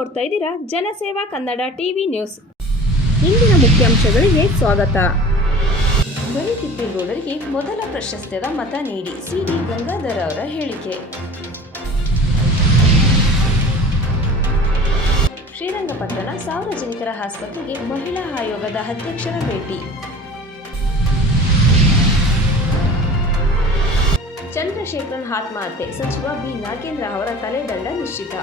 ನೋಡ್ತಾ ಇದ್ದೀರಾ ಜನಸೇವಾ ಕನ್ನಡ ಟಿವಿ ನ್ಯೂಸ್. ಇಂದಿನ ಮುಖ್ಯಾಂಶಗಳಿಗೆ ಸ್ವಾಗತ. ಬಲಿತಿಪ್ಪೇಗೌಡರಿಗೆ ಮೊದಲ ಪ್ರಶಸ್ತ್ಯದ ಮತ ನೀಡಿ ಸಿಡಿ ಗಂಗಾಧರ ಅವರ ಹೇಳಿಕೆ. ಶ್ರೀರಂಗಪಟ್ಟಣ ಸಾರ್ವಜನಿಕರ ಆಸ್ಪತ್ರೆಗೆ ಮಹಿಳಾ ಆಯೋಗದ ಅಧ್ಯಕ್ಷರ ಭೇಟಿ. ಚಂದ್ರಶೇಖರನ್ ಆತ್ಮಹತ್ಯೆ, ಸಚಿವ ಬಿ ನಾಗೇಂದ್ರ ಅವರ ತಲೆದಂಡ ನಿಶ್ಚಿತ.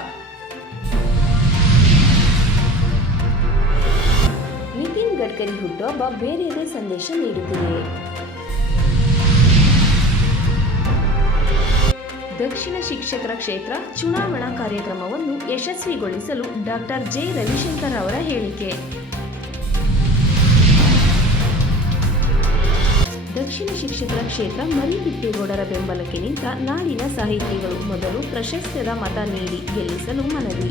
ನಿತಿನ್ ಗಡ್ಕರಿ ಹುಟ್ಟುಹಬ್ಬ ಬೇರೆಯದೇ ಸಂದೇಶ ನೀಡುತ್ತಿದೆ. ದಕ್ಷಿಣ ಶಿಕ್ಷಕರ ಕ್ಷೇತ್ರ ಚುನಾವಣಾ ಕಾರ್ಯಕ್ರಮವನ್ನು ಯಶಸ್ವಿಗೊಳಿಸಲು ಡಾಕ್ಟರ್ ಜೆ ರವಿಶಂಕರ್ ಅವರ ಹೇಳಿಕೆ. ದಕ್ಷಿಣ ಶಿಕ್ಷಕರ ಕ್ಷೇತ್ರ ಮರಿತಿಪ್ಪೇಗೌಡರ ಬೆಂಬಲಕ್ಕೆ ನಿಂತ ನಾಡಿನ ಸಾಹಿತಿಗಳು ಮೊದಲು ಪ್ರಶಸ್ತ್ಯದ ಮತ ನೀಡಿ ಗೆಲ್ಲಿಸಲು ಮನವಿ.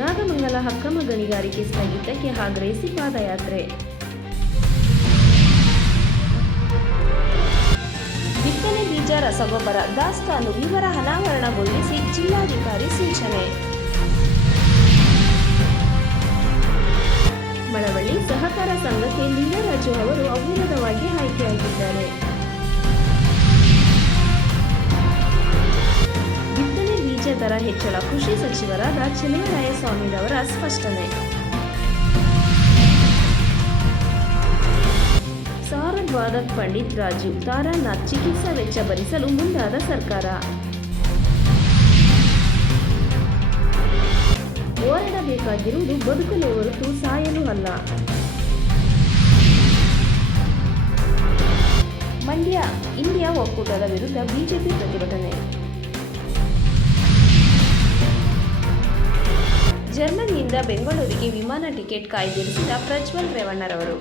ನಾಗಮಂಗಲ ಅಕ್ರಮ ಗಣಿಗಾರಿಕೆ ಸ್ಥಗಿತಕ್ಕೆ ಆಗ್ರಹಿಸಿ ಪಾದಯಾತ್ರೆ. ಬಿತ್ತನೆ ಬೀಜ, ರಸಗೊಬ್ಬರ ದಾಸ್ತಾನು ವಿವರ ಅನಾವರಣಗೊಳಿಸಿ ಜಿಲ್ಲಾಧಿಕಾರಿ ಸೂಚನೆ. ಮಳವಳ್ಳಿ ಸಹಕಾರ ಸಂಘಕ್ಕೆ ಲಿಂಗರಾಜು ಅವರು ಅವಿರೋಧವಾಗಿ ಆಯ್ಕೆಯಾಗಿದ್ದಾರೆ. ಬಿತ್ತನೆ ಬೀಜ ದರ ಹೆಚ್ಚಳ ಕೃಷಿ ಸಚಿವರಾದ ಚೆಲುವರಾಯಸ್ವಾಮಿರವರ ಸ್ಪಷ್ಟನೆ. ಸಾರದ್ವಾದಕ್ ಪಂಡಿತ್ ರಾಜು ತಾರಾನಾಥ್ ಚಿಕಿತ್ಸಾ ವೆಚ್ಚ ಭರಿಸಲು ಮುಂದಾದ ಸರ್ಕಾರ. ಹೋರಾಡಬೇಕಾಗಿರುವುದು ಬದುಕಲೇ ಹೊರತು ಸಾಯಲು ಅಲ್ಲ. ಮಂಡ್ಯ ಇಂಡಿಯಾ ಒಕ್ಕೂಟದ ವಿರುದ್ಧ ಬಿಜೆಪಿ ಪ್ರತಿಭಟನೆ. ಜರ್ಮನಿಯಿಂದ ಬೆಂಗಳೂರಿಗೆ ವಿಮಾನ ಟಿಕೆಟ್ ಕಾಯ್ದಿರಿಸಿದ ಪ್ರಜ್ವಲ್ ರೇವಣ್ಣರವರು.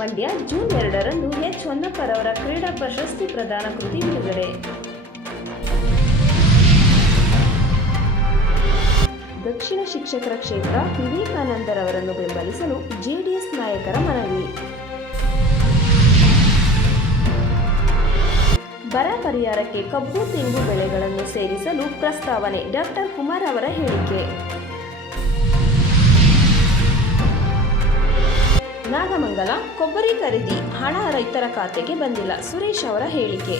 ಮಂಡ್ಯ ಜೂನ್ 2ರಂದು ಎಚ್ ಹೊನ್ನಪ್ಪರವರ ಕ್ರೀಡಾ ಪ್ರಶಸ್ತಿ ಪ್ರದಾನ ಕೃತಿ ಬಿಡುಗಡೆ. ದಕ್ಷಿಣ ಶಿಕ್ಷಕರ ಕ್ಷೇತ್ರ ವಿವೇಕಾನಂದರವರನ್ನು ಬೆಂಬಲಿಸಲು ಜೆಡಿಎಸ್ ನಾಯಕರ ಮನವಿ. ಬರ ಪರಿಹಾರಕ್ಕೆ ಕಬ್ಬು, ತೆಂಗು ಬೆಳೆಗಳನ್ನು ಸೇರಿಸಲು ಪ್ರಸ್ತಾವನೆ ಡಾಕ್ಟರ್ ಕುಮಾರ್ ಅವರ ಹೇಳಿಕೆ. ನಾಗಮಂಗಲ ಕೊಬ್ಬರಿ ಖರೀದಿ ಹಣ ರೈತರ ಖಾತೆಗೆ ಬಂದಿಲ್ಲ, ಸುರೇಶ್ ಅವರ ಹೇಳಿಕೆ.